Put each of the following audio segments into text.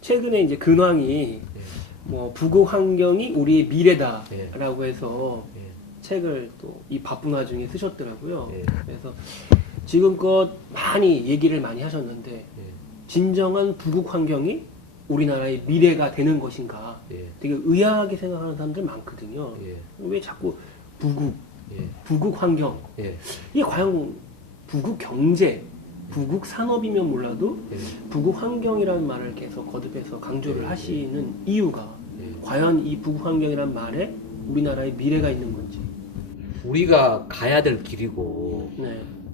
최근에 이제 근황이 뭐 부국 환경이 우리의 미래다라고 해서 책을 또 이 바쁜 와중에 쓰셨더라고요. 그래서 지금껏 많이 얘기를 많이 하셨는데 진정한 부국 환경이 우리나라의 미래가 되는 것인가 되게 의아하게 생각하는 사람들 많거든요. 왜 자꾸 부국 환경 이게 과연 부국 경제 부국 산업이면 몰라도 부국 환경이라는 말을 계속 거듭해서 강조를 하시는 이유가 과연 이 부국 환경이라는 말에 우리나라의 미래가 있는 건지. 우리가 가야 될 길이고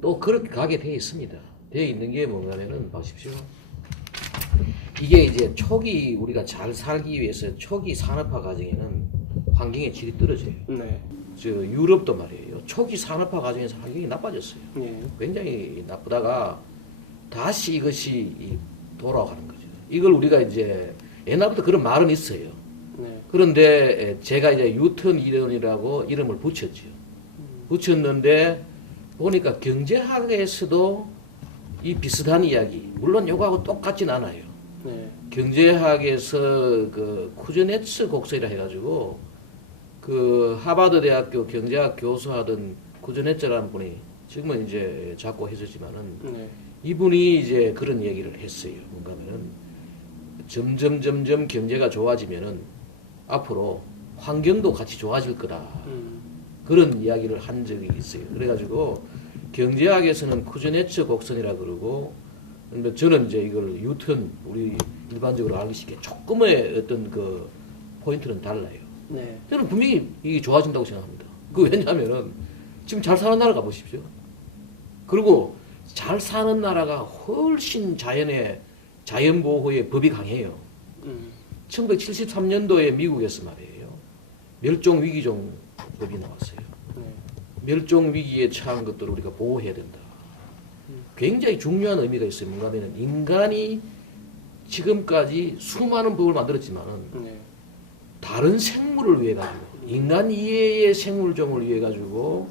또 그렇게 가게 돼 있습니다. 돼 있는 게 뭔가면은 보십시오. 이게 이제 초기 우리가 잘 살기 위해서 초기 산업화 과정에는 환경의 질이 떨어져요. 저 유럽도 말이에요. 초기 산업화 과정에서 환경이 나빠졌어요. 굉장히 나쁘다가 다시 이것이 돌아가는 거죠. 이걸 우리가 이제 옛날부터 그런 말은 있어요. 그런데 제가 이제 유턴 이론이라고 이름을 붙였죠. 붙였는데 보니까 경제학에서도 이 비슷한 이야기, 물론 요거하고 똑같진 않아요. 경제학에서 그 쿠즈네츠 곡설이라 해가지고 그 하버드 대학교 경제학 교수하던 쿠즈네츠라는 분이 지금은 이제 작고 해줬지만은 이분이 이제 그런 얘기를 했어요. 뭔가 하면은 점점 경제가 좋아지면은 앞으로 환경도 같이 좋아질 거다. 그런 이야기를 한 적이 있어요. 그래가지고 경제학에서는 쿠즈네츠 곡선이라 그러고, 근데 저는 이제 이걸 유턴 우리 일반적으로 알기 쉽게 조금의 어떤 그 포인트는 달라요. 저는 분명히 이게 좋아진다고 생각합니다. 그 왜냐하면은 지금 잘 사는 나라 가보십시오. 그리고 잘 사는 나라가 훨씬 자연 보호의 법이 강해요. 1973년도에 미국에서 말이에요. 멸종 위기종 법이 나왔어요. 멸종 위기에 처한 것들을 우리가 보호해야 된다. 굉장히 중요한 의미가 있어요. 뭔가 하면 인간이 지금까지 수많은 법을 만들었지만은 다른 생물을 위해 가지고 인간 이외의 생물종을 위해 가지고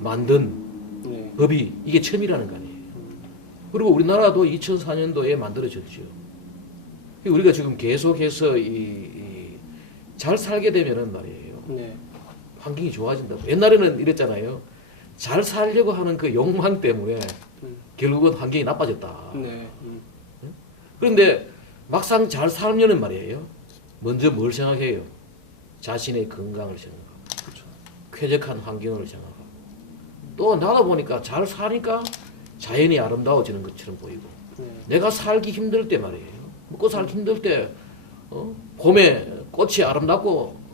만든 법이 이게 처음이라는 거 아니에요. 그리고 우리나라도 2004년도에 만들어졌죠. 우리가 지금 계속해서 잘 살게 되면은 말이에요. 환경이 좋아진다고. 옛날에는 이랬잖아요. 잘 살려고 하는 그 욕망 때문에 결국은 환경이 나빠졌다. 그런데 막상 잘 살려는 말이에요. 먼저 뭘 생각해요? 자신의 건강을 생각하고, 쾌적한 환경을 생각하고, 또 나도 보니까 잘 사니까 자연이 아름다워지는 것처럼 보이고, 내가 살기 힘들 때 말이에요. 먹고 살기 힘들 때, 봄에 꽃이 아름답고,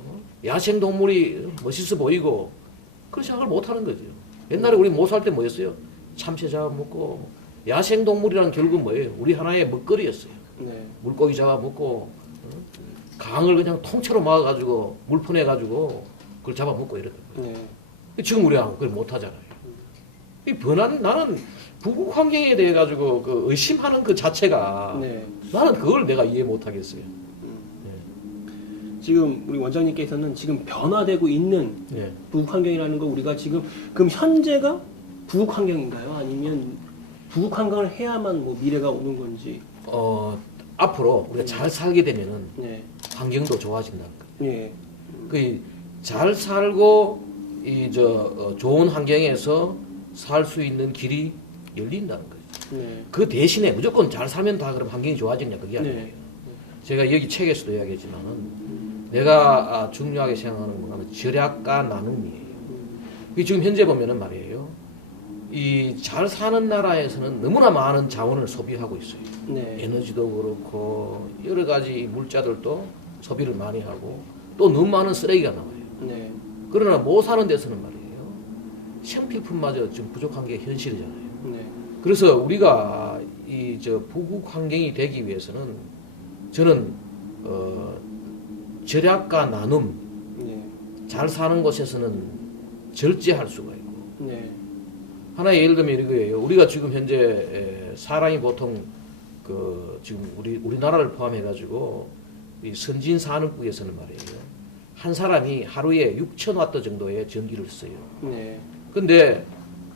야생 동물이 멋있어 보이고, 그런 생각을 못 하는 거죠. 옛날에 우리 못 살 때 뭐였어요? 참새 잡아먹고, 야생 동물이란 결국은 뭐예요? 우리 하나의 먹거리였어요. 물고기 잡아먹고, 강을 그냥 통째로 막아가지고, 물 퍼내가지고, 그걸 잡아먹고 이랬던 거예요. 지금 우리하고 그걸 못 하잖아요. 이 변한, 나는 부국 환경에 대해 가지고 그 의심하는 그 자체가, 나는 그걸 내가 이해 못 하겠어요. 지금 우리 원장님께서는 지금 변화되고 있는 부국 환경이라는 거 우리가 지금 그럼 현재가 부국 환경인가요? 아니면 부국 환경을 해야만 뭐 미래가 오는 건지? 앞으로 우리가 잘 살게 되면은 환경도 좋아진다는 거예요. 그 잘 살고 좋은 환경에서 살 수 있는 길이 열린다는 거예요. 그 대신에 무조건 잘 살면 다 그럼 환경이 좋아지냐 그게 아니에요. 제가 여기 책에서도 이야기했지만은 내가 중요하게 생각하는 건 뭐냐면 절약과 나눔이에요. 지금 현재 보면은 말이에요. 이 잘 사는 나라에서는 너무나 많은 자원을 소비하고 있어요. 에너지도 그렇고 여러 가지 물자들도 소비를 많이 하고 또 너무 많은 쓰레기가 나와요. 그러나 못 사는 데서는 말이에요. 생필품마저 좀 부족한 게 현실이잖아요. 그래서 우리가 부국 환경이 되기 위해서는 저는 절약과 나눔, 잘 사는 곳에서는 절제할 수가 있고, 하나의 예를 들면 이거예요. 우리가 지금 현재 사람이 보통 지금 우리나라를 포함해가지고 이 선진 산업국에서는 말이에요. 한 사람이 하루에 6,000와트 정도의 전기를 써요. 네. 근데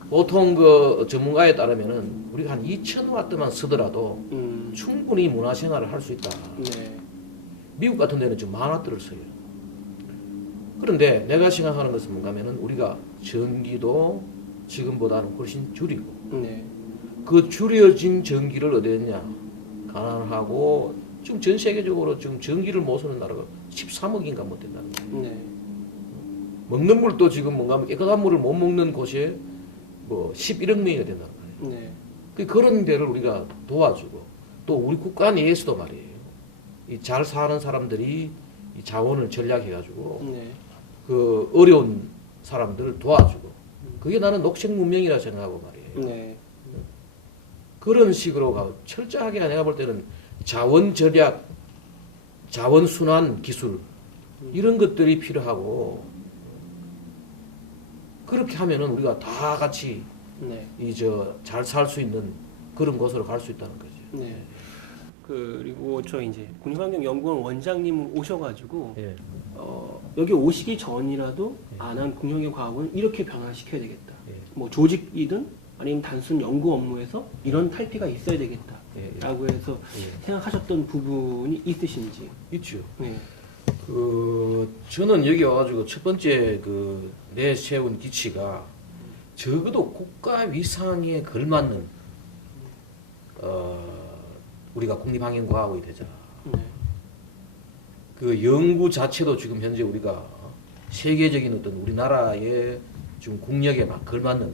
보통 그 전문가에 따르면은 우리가 한 2,000와트만 쓰더라도 충분히 문화생활을 할 수 있다. 네. 미국 같은 데는 지금 10,000와트를 써요. 그런데 내가 생각하는 것은 뭔가 하면은 우리가 전기도 지금보다는 훨씬 줄이고 네. 그 줄여진 전기를 어디 했냐? 가난하고 지금 전 세계적으로 지금 전기를 못 쓰는 나라가 13억인가 못 된다는 거예요. 네. 먹는 물도 지금 뭔가 하면 깨끗한 물을 못 먹는 곳에 뭐 11억 명이 된다는 거예요. 네. 그런 데를 우리가 도와주고 또 우리 국가 내에서도 말이에요. 이 잘 사는 사람들이 이 자원을 전략해가지고 네. 그 어려운 사람들을 도와주고 그게 나는 녹색 문명이라 생각하고 말이에요. 네. 그런 식으로 철저하게 내가 볼 때는 자원 절약, 자원 순환 기술 이런 것들이 필요하고 그렇게 하면은 우리가 다 같이 네. 잘 살 수 있는 그런 곳으로 갈 수 있다는 거죠. 네. 그리고 저 이제 국립환경연구원 원장님 오셔가지고 예. 여기 오시기 전이라도 안한 국립환경과학원을 이렇게 변화시켜야 되겠다. 예. 뭐 조직이든 아니면 단순 연구 업무에서 이런 탈피가 있어야 되겠다라고 해서 생각하셨던 부분이 있으신지. 있죠. 네. 저는 여기 와가지고 첫 번째 내세운 기치가 적어도 국가 위상에 걸맞는 우리가 국립환경과학원이 되자. 네. 그 연구 자체도 지금 현재 우리가 세계적인 어떤 우리나라의 지금 국력에 막 걸맞는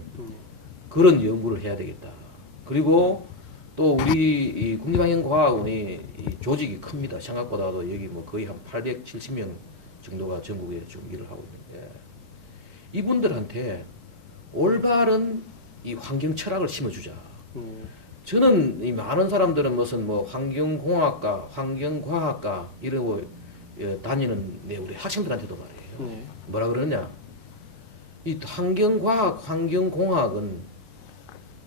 그런 연구를 해야 되겠다. 그리고 또 우리 이 국립환경과학원이 이 조직이 큽니다. 생각보다도 여기 뭐 거의 한 870명 정도가 전국에 지금 일을 하고 있는데 이분들한테 올바른 이 환경 철학을 심어주자. 저는 이 많은 사람들은 무슨 뭐 환경공학과, 환경과학과 이러고 다니는 우리 학생들한테도 말이에요. 뭐라 그러냐? 이 환경과학, 환경공학은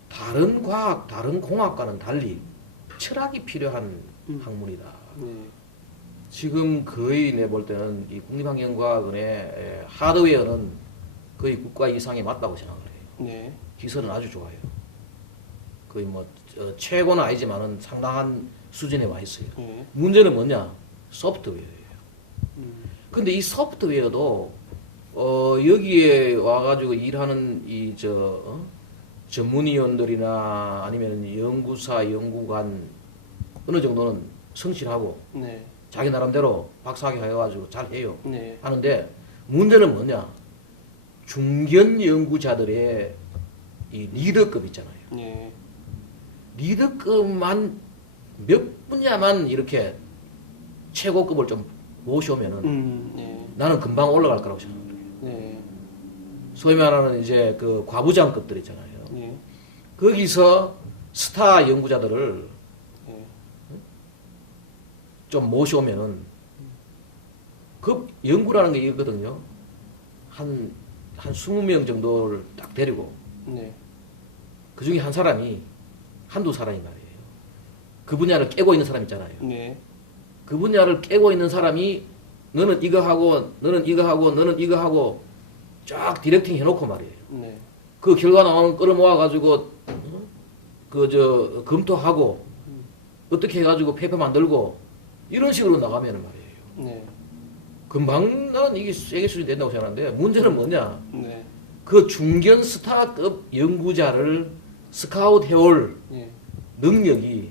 다른 과학, 다른 공학과는 달리 철학이 필요한 학문이다. 지금 거의 내볼 때는 이 국립환경과학원의 하드웨어는 거의 국가 이상에 맞다고 생각을 해요. 기술은 아주 좋아요. 거의 뭐 최고는 아니지만은 상당한 수준에 와 있어요. 문제는 뭐냐? 소프트웨어예요. 근데 이 소프트웨어도 여기에 와가지고 일하는 전문위원들이나 아니면 연구사, 연구관 어느 정도는 성실하고 자기 나름대로 박사학위 해가지고 잘 해요. 하는데 문제는 뭐냐? 중견 연구자들의 이 리더급 있잖아요. 리더급만 몇 분야만 이렇게 최고급을 좀 모셔오면은 나는 금방 올라갈 거라고 생각해요. 소위 말하는 이제 그 과부장급들 있잖아요. 거기서 스타 연구자들을 좀 모셔오면은 그 연구라는 게 이거거든요. 한 20명 정도를 딱 데리고 그 중에 한 사람이 한두 사람이 말이에요. 그 분야를 깨고 있는 사람 있잖아요. 그 분야를 깨고 있는 사람이 너는 이거 하고 너는 이거 하고 너는 이거 하고 쫙 디렉팅 해놓고 말이에요. 그 결과 나오는 끌어모아 가지고 검토하고 어떻게 해가지고 페이퍼 만들고 이런 식으로 나가면 말이에요. 금방 난 이게 세계 수준이 된다고 생각하는데 문제는 뭐냐? 그 중견 스타급 연구자를 스카웃 해올 능력이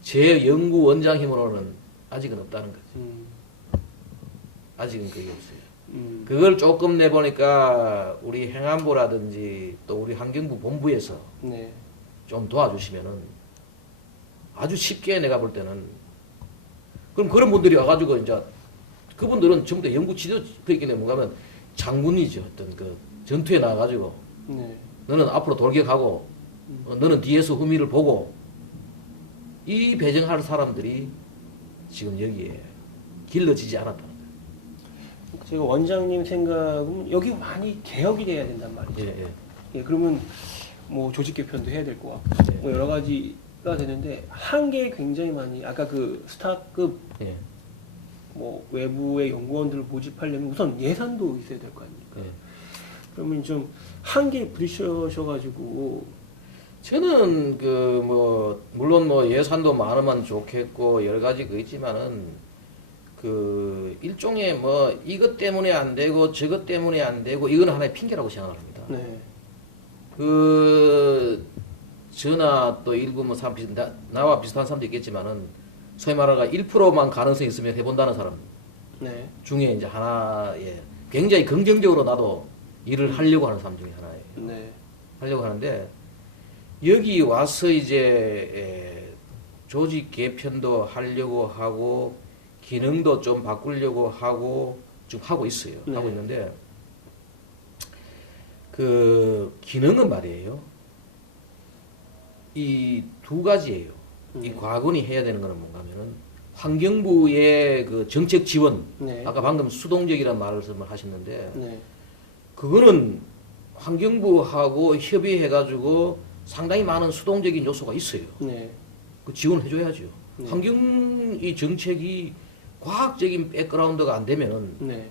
제 연구원장 힘으로는 아직은 없다는 거죠. 아직은 그게 없어요. 그걸 조금 내보니까 우리 행안부라든지 또 우리 환경부 본부에서 좀 도와주시면은 아주 쉽게 내가 볼 때는 그럼 그런 분들이 와가지고 이제 그분들은 전부 다 연구 지도 있기 때문에 뭔가 하면 장군이죠. 어떤 그 전투에 나가가지고 너는 앞으로 돌격하고 너는 뒤에서 후미를 보고 이 배정할 사람들이 지금 여기에 길러지지 않았다는 거예요. 제가 원장님 생각은 여기 많이 개혁이 돼야 된단 말이죠. 예, 그러면 뭐 조직 개편도 해야 될 것 같고 네. 뭐 여러 가지가 되는데 한계 굉장히 많이 아까 그 스타급 예. 뭐 외부의 연구원들을 모집하려면 우선 예산도 있어야 될 거 아닙니까? 예. 그러면 좀 한계에 부딪혀셔가지고 저는 그 뭐 물론 뭐 예산도 많으면 좋겠고 여러 가지 그 있지만은 그 일종의 뭐 이것 때문에 안 되고 저것 때문에 안 되고 이거는 하나의 핑계라고 생각합니다. 네, 그 저나 또 일부 뭐 사람 나와 비슷한 사람도 있겠지만은 소위 말하가 1%만 가능성이 있으면 해본다는 사람 네, 중에 이제 하나에 굉장히 긍정적으로 나도 일을 하려고 하는 사람 중에 하나예요. 네, 하려고 하는데 여기 와서 이제 조직 개편도 하려고 하고 기능도 좀 바꾸려고 하고 지금 하고 있어요. 네. 하고 있는데 그 기능은 말이에요. 이 두 가지예요. 이 과건이 해야 되는 거는 뭔가 하면은 환경부의 그 정책 지원, 네. 아까 방금 수동적이라는 말씀을 하셨는데 네, 그거는 환경부하고 협의해가지고 상당히 많은 수동적인 요소가 있어요. 네, 그 지원을 해줘야죠. 네. 환경 이 정책이 과학적인 백그라운드가 안 되면은 네,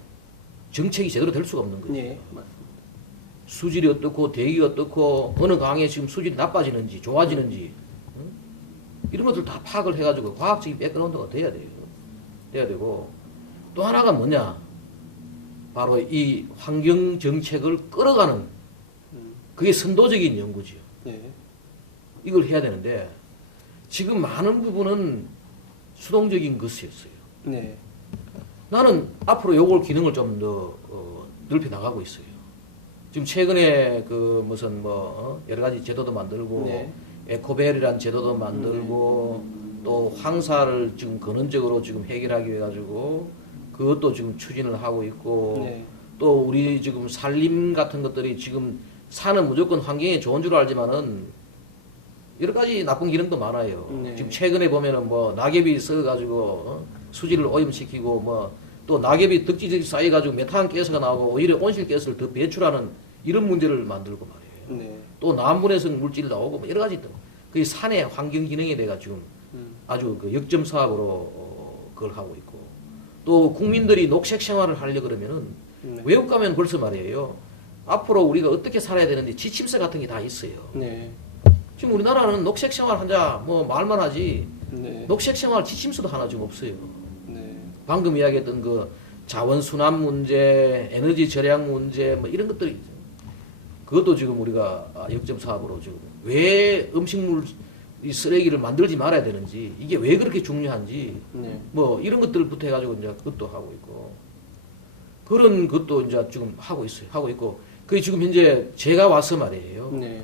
정책이 제대로 될 수가 없는 거죠. 네, 맞습니다. 수질이 어떻고 대기가 어떻고 어느 강에 지금 수질이 나빠지는지 좋아지는지 응? 이런 것들 다 파악을 해가지고 과학적인 백그라운드가 돼야 돼요. 돼야 되고 또 하나가 뭐냐? 바로 이 환경 정책을 끌어가는 그게 선도적인 연구지요. 네, 이걸 해야 되는데 지금 많은 부분은 수동적인 것이었어요. 네, 나는 앞으로 요걸 기능을 좀 더 넓혀 나가고 있어요. 지금 최근에 그 무슨 뭐 여러 가지 제도도 만들고 네. 에코벨이라는 제도도 만들고 또 황사를 지금 근원적으로 지금 해결하기 위해 가지고 그것도 지금 추진을 하고 있고 네. 또 우리 지금 산림 같은 것들이 지금 산은 무조건 환경에 좋은 줄 알지만은 여러 가지 나쁜 기능도 많아요. 네. 지금 최근에 보면은 뭐 낙엽이 썩어가지고 수질을 오염시키고 뭐 또 낙엽이 덕지덕지 쌓여가지고 메탄 가스가 나오고 오히려 온실가스를 더 배출하는 이런 문제를 만들고 말이에요. 네. 또 남분해성 물질 나오고 뭐 여러 가지 있다. 그 산의 환경 기능에 대해서 지금 아주 그 역점 사업으로 그걸 하고 있고 또 국민들이 녹색 생활을 하려 그러면은 네. 외국 가면 벌써 말이에요. 앞으로 우리가 어떻게 살아야 되는지 지침서 같은 게 다 있어요. 네. 지금 우리나라는 녹색 생활 한자 뭐 말만 하지 네. 녹색 생활 지침서도 하나 지금 없어요. 네. 방금 이야기했던 그 자원 순환 문제, 에너지 절약 문제 뭐 이런 것들이 그것도 지금 우리가 역점 사업으로 지금 왜 음식물 이 쓰레기를 만들지 말아야 되는지 이게 왜 그렇게 중요한지 네. 뭐 이런 것들부터 해가지고 이제 그것도 하고 있고 그런 것도 이제 지금 하고 있어요. 하고 있고 그게 지금 현재 제가 와서 말이에요. 네.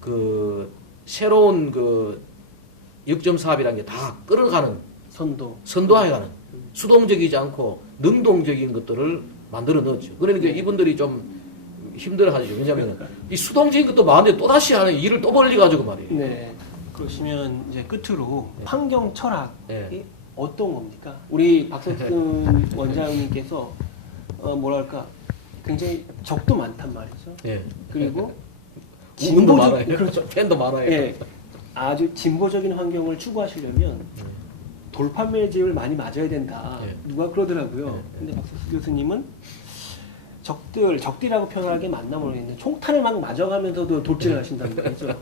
그 새로운 그 역점 사업이라는 게 다 끌어가는 선도해가는 수동적이지 않고 능동적인 것들을 만들어 넣었죠. 그러니까 이분들이 좀 힘들어하죠. 왜냐하면 이 수동적인 것도 많은데 또 다시 하는 일을 또 벌려가지고 말이에요. 네. 그러시면 이제 끝으로 환경 철학이 네. 어떤 겁니까? 우리 박석순 원장님께서 뭐랄까 굉장히 적도 많단 말이죠. 예. 그리고 진보도 많아요. 그렇죠. 팬도 많아요. 예. 아주 진보적인 환경을 추구하시려면 돌판 매집을 많이 맞아야 된다. 네. 누가 그러더라고요. 네. 근데 박석수 교수님은 적들이라고 표현하는 게 맞나 모르겠는데 총탄을 막 맞아가면서도 돌진을 하신다는 거죠.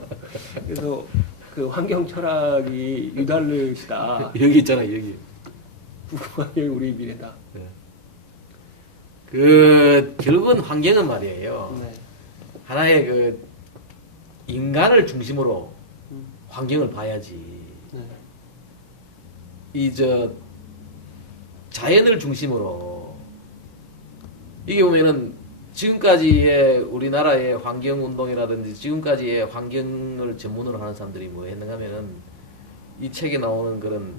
그래서 그 환경 철학이 유달르시다. 여기 있잖아요, 여기. 환경이 우리 미래다. 네. 그 결국은 환경은 말이에요. 네. 하나의 그 인간을 중심으로 환경을 봐야지. 네. 이 저 자연을 중심으로 이게 보면은 지금까지의 우리나라의 환경 운동이라든지 지금까지의 환경을 전문으로 하는 사람들이 뭐 했는가 하면은 이 책에 나오는 그런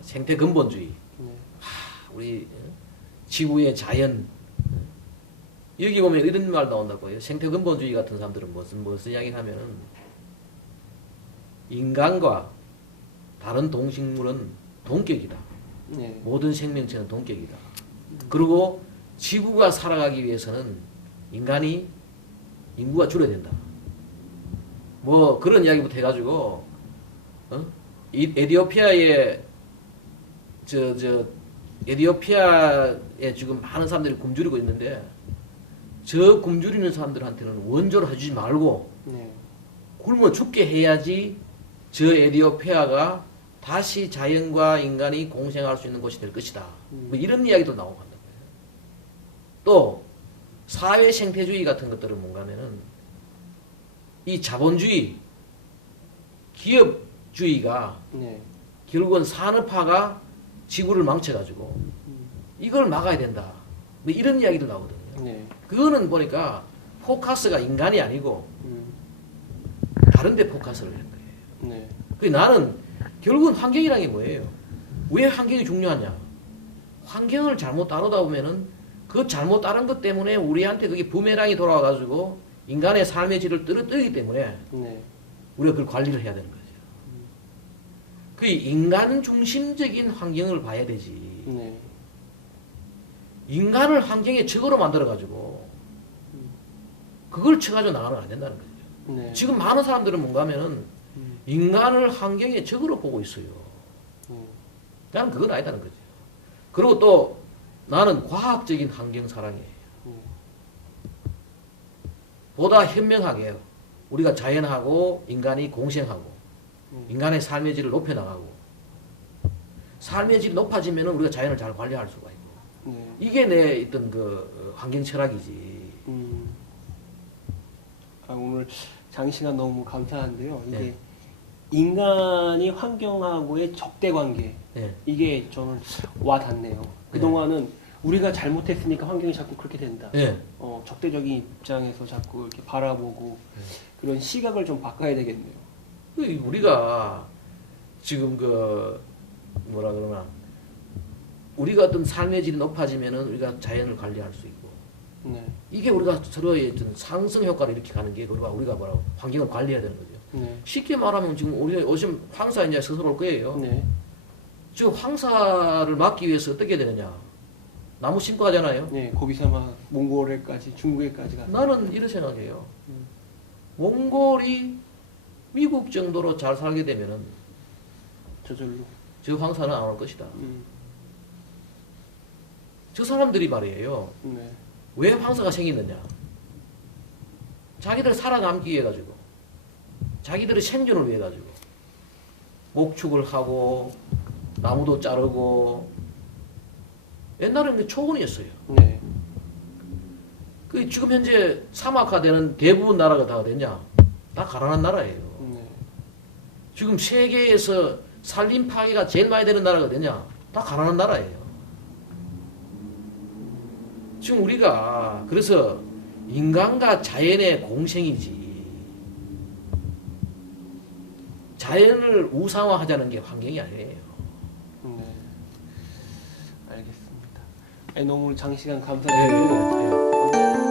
생태 근본주의. 네. 우리 지구의 자연 여기 보면 이런 말 나온다고요. 생태 근본주의 같은 사람들은 무슨 이야기하면은 인간과 다른 동식물은 동격이다. 네. 모든 생명체는 동격이다. 그리고 지구가 살아가기 위해서는 인간이 인구가 줄어야 된다. 뭐 그런 이야기부터 해가지고 이 에티오피아에 에티오피아에 지금 많은 사람들이 굶주리고 있는데 저 굶주리는 사람들한테는 원조를 해주지 말고 네. 굶어 죽게 해야지 저 에티오피아가 다시 자연과 인간이 공생할 수 있는 곳이 될 것이다. 뭐 이런 이야기도 나오고 한다. 또 사회 생태주의 같은 것들은 뭔가 하면은 이 자본주의, 기업주의가 네. 결국은 산업화가 지구를 망쳐가지고 이걸 막아야 된다. 뭐 이런 이야기도 나오거든요. 네. 그거는 보니까 포커스가 인간이 아니고 다른 데 포커스를 한 거예요. 네. 그래서 나는 결국은 환경이라는 게 뭐예요? 왜 환경이 중요하냐? 환경을 잘못 다루다 보면은 그 잘못 다룬 것 때문에 우리한테 그게 부메랑이 돌아와가지고 인간의 삶의 질을 떨어뜨리기 때문에 네. 우리가 그걸 관리를 해야 되는 거죠. 그 인간 중심적인 환경을 봐야 되지. 네. 인간을 환경의 적으로 만들어가지고 그걸 쳐가지고 나가면 안 된다는 거죠. 네. 지금 많은 사람들은 뭔가 하면은 인간을 환경의 적으로 보고 있어요. 나는 그건 아니다는 거죠. 그리고 또 나는 과학적인 환경 사랑이에요. 보다 현명하게 우리가 자연하고 인간이 공생하고 인간의 삶의 질을 높여나가고 삶의 질이 높아지면 우리가 자연을 잘 관리할 수가 있고 이게 내 어떤 그 환경 철학이지. 오늘 장시간 너무 감사한데요. 이게 네. 인간이 환경하고의 적대 관계 네. 이게 저는 와닿네요. 그동안은 우리가 잘못했으니까 환경이 자꾸 그렇게 된다. 네. 적대적인 입장에서 자꾸 이렇게 바라보고 그런 시각을 좀 바꿔야 되겠네요. 우리가 지금 그 뭐라 그러나 우리가 어떤 삶의 질이 높아지면은 우리가 자연을 관리할 수 있고 네. 이게 우리가 서로의 어떤 상승 효과를 이렇게 가는 게 우리가 뭐라고 환경을 관리해야 되는 거죠. 네. 쉽게 말하면 지금 우리 오신 황사 이제 스스로 올 거예요. 네. 지금 황사를 막기 위해서 어떻게 해야 되느냐? 나무 심고 하잖아요. 네. 고비사막 몽골에까지 중국에까지 가서. 나는 이런 생각이에요. 몽골이 미국 정도로 잘 살게 되면은 저절로. 저 황사는 안 올 것이다. 저 사람들이 말이에요. 네. 왜 황사가 생기느냐? 자기들 살아남기 위해 가지고, 자기들의 생존을 위해 가지고, 목축을 하고, 나무도 자르고, 옛날에는 초원이었어요. 네. 그 지금 현재 사막화되는 대부분 나라가 다 어딨냐? 다 가난한 나라예요. 네. 지금 세계에서 산림 파괴가 제일 많이 되는 나라가 어딨냐? 다 가난한 나라예요. 지금 우리가 그래서 인간과 자연의 공생이지 자연을 우상화하자는 게 환경이 아니에요. 네. 알겠습니다. 너무 장시간 감사드리고 네.